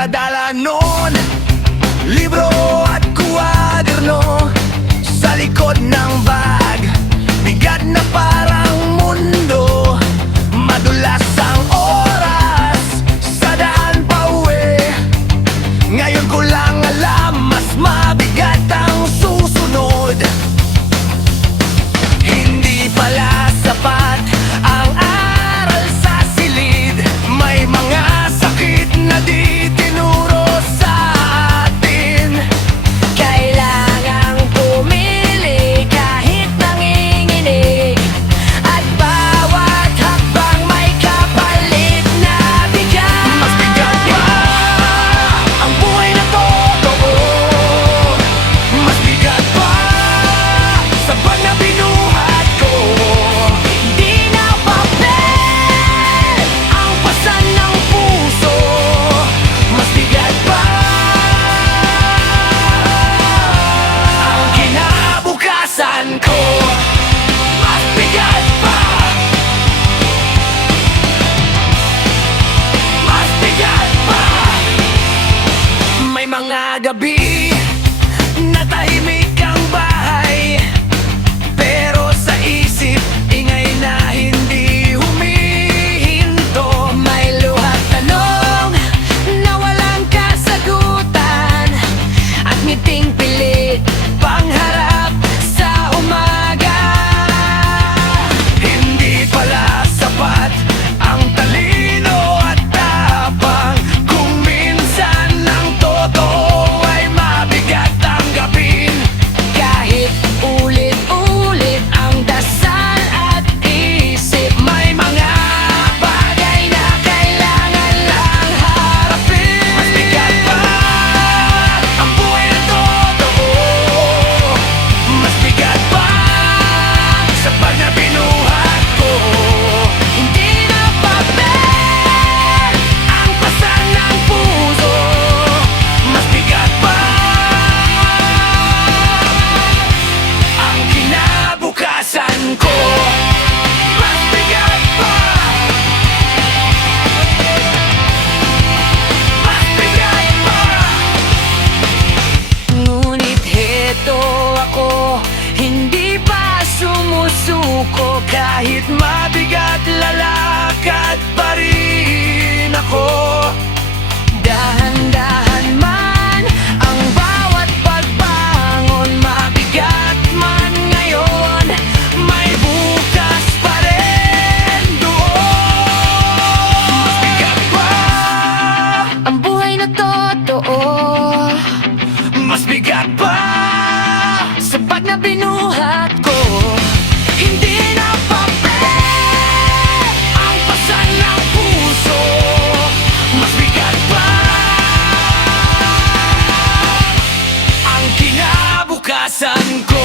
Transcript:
dala-dala noon, libro at kuwaderno sa likod ng bag. Bigat na parang mundo, madulas ang oras sa daan pauwi. Ngayon ko lang alam, mas mabigat ang susunod. Hindi pala sapat ang aral sa silid. May mga sakit na di tinuro sa atin. Kailangang pumili kahit nanginginig, at bawat hakbang may kapalit na bigat. Mas bigat pa ang buhay na totoo. Mas bigat pa sa pag na binuhat ko. Di na papel Ang pasan ng puso, mas bigat pa ang kinabukasan ko. Mas bigat pa, mas bigat pa. May mga gabi na tahimik ang bahay, pero sa isip, ingay na hindi humihinto. may luhat tanong na walang kasagutan, at ngiting pilit pangharap sa umaga. Hindi pala sapat ang talino at tapang, kung minsan ang totoo ay mabigat tanggapin. Kahit ulit-ulit ang dasal at isip, May mga bagay na kailangan lang harapin. Mas bigat pa ang buhay na totoo. Mas bigat pa sa pag na binuhat ko. hindi na Papel ang pasan ng puso. Mas bigat pa ang kinabukasan ko. Mas bigat pa, mas bigat pa. Ngunit heto ako, hindi pa sumusuko. Kahit mabigat, lalakad pa rin ako. Dahan-dahan man ang bawat pagbangon, mabigat man ngayon, may bukas pa rin doon. Mas bigat pa, Ang buhay na totoo, mas bigat pa. sa pag na binuhat ko. Hindi na papel Ang pasan ng puso, mas bigat pa ang kinabukasan ko.